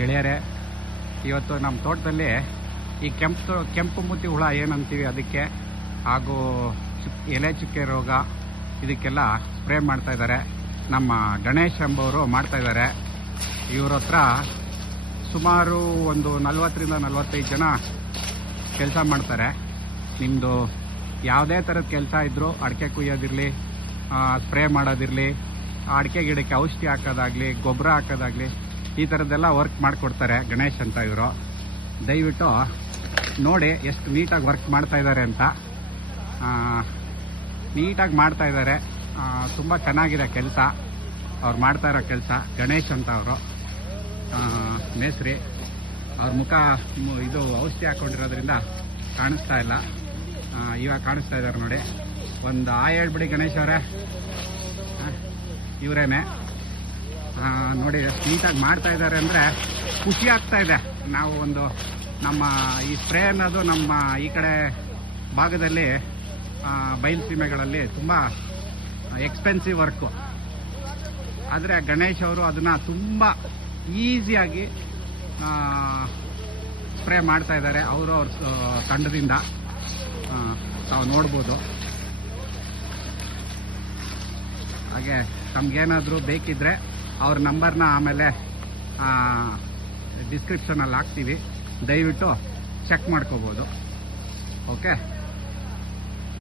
ಗೆಳೆಯರೇ, ಇವತ್ತು ನಮ್ಮ ತೋಟದಲ್ಲಿ ಈ ಕೆಂಪು ಮುತ್ತಿ ಹುಳ ಏನಂತೀವಿ ಅದಕ್ಕೆ, ಹಾಗೂ ಎಲೆ ಚುಕ್ಕೆ ರೋಗ ಇದಕ್ಕೆಲ್ಲ ಸ್ಪ್ರೇ ಮಾಡ್ತಾ ಇದ್ದಾರೆ. ನಮ್ಮ ಗಣೇಶ್ ಎಂಬವರು ಮಾಡ್ತಾ ಇದ್ದಾರೆ. ಇವ್ರ ಹತ್ರ ಸುಮಾರು ಒಂದು 40ರಿಂದ 45 ಜನ ಕೆಲಸ ಮಾಡ್ತಾರೆ. ನಿಮ್ಮದು ಯಾವುದೇ ಥರದ ಕೆಲಸ ಇದ್ದರೂ, ಅಡಿಕೆ ಕುಯ್ಯೋದಿರಲಿ, ಸ್ಪ್ರೇ ಮಾಡೋದಿರಲಿ, ಅಡಿಕೆ ಗಿಡಕ್ಕೆ ಔಷಧಿ ಹಾಕೋದಾಗಲಿ, ಗೊಬ್ಬರ ಹಾಕೋದಾಗಲಿ, ಈ ಥರದ್ದೆಲ್ಲ ವರ್ಕ್ ಮಾಡಿಕೊಡ್ತಾರೆ ಗಣೇಶ್ ಅಂತ ಇವರು. ದಯವಿಟ್ಟು ನೋಡಿ ಎಷ್ಟು ನೀಟಾಗಿ ವರ್ಕ್ ಮಾಡ್ತಾ ಇದ್ದಾರೆ ಅಂತ. ನೀಟಾಗಿ ಮಾಡ್ತಾ ಇದ್ದಾರೆ. ತುಂಬ ಚೆನ್ನಾಗಿದೆ ಕೆಲಸ, ಅವ್ರು ಮಾಡ್ತಾ ಇರೋ ಕೆಲಸ. ಗಣೇಶ್ ಅಂತ ಅವರು ಮೇಸ್ತ್ರಿ. ಅವ್ರ ಮುಖ ಇದು ಔಷಧಿ ಹಾಕ್ಕೊಂಡಿರೋದ್ರಿಂದ ಕಾಣಿಸ್ತಾ ಇಲ್ಲ, ಇವಾಗ ಕಾಣಿಸ್ತಾ ಇದ್ದಾರೆ ನೋಡಿ. ಒಂದು ಹೇಳ್ಬಿಡಿ ಗಣೇಶ್ ಅವರೇ, ಇವರೇನೆ ನೋಡಿ ಎಷ್ಟು ನೀಟಾಗಿ ಮಾಡ್ತಾ ಇದ್ದಾರೆ ಅಂದರೆ ಖುಷಿ ಆಗ್ತಾ ಇದೆ. ನಾವು ನಮ್ಮ ಈ ಸ್ಪ್ರೇ ಅನ್ನೋದು ನಮ್ಮ ಈ ಕಡೆ ಭಾಗದಲ್ಲಿ ಬಯಲು ಸೀಮೆಗಳಲ್ಲಿ ತುಂಬ ಎಕ್ಸ್ಪೆನ್ಸಿವ್ ವರ್ಕು. ಆದರೆ ಗಣೇಶ್ ಅವರು ಅದನ್ನು ತುಂಬ ಈಸಿಯಾಗಿ ಸ್ಪ್ರೇ ಮಾಡ್ತಾ ಇದ್ದಾರೆ. ಅವ್ರ ತಂಡದಿಂದ ತಾವು ನೋಡ್ಬೋದು. ಹಾಗೆ ತಮಗೇನಾದರೂ ಬೇಕಿದ್ದರೆ ಅವ್ರ ನಂಬರ್ನ ಆಮೇಲೆ ಡಿಸ್ಕ್ರಿಪ್ಷನಲ್ಲಿ ಹಾಕ್ತೀವಿ, ದಯವಿಟ್ಟು ಚೆಕ್ ಮಾಡ್ಕೋಬೋದು. ಓಕೆ.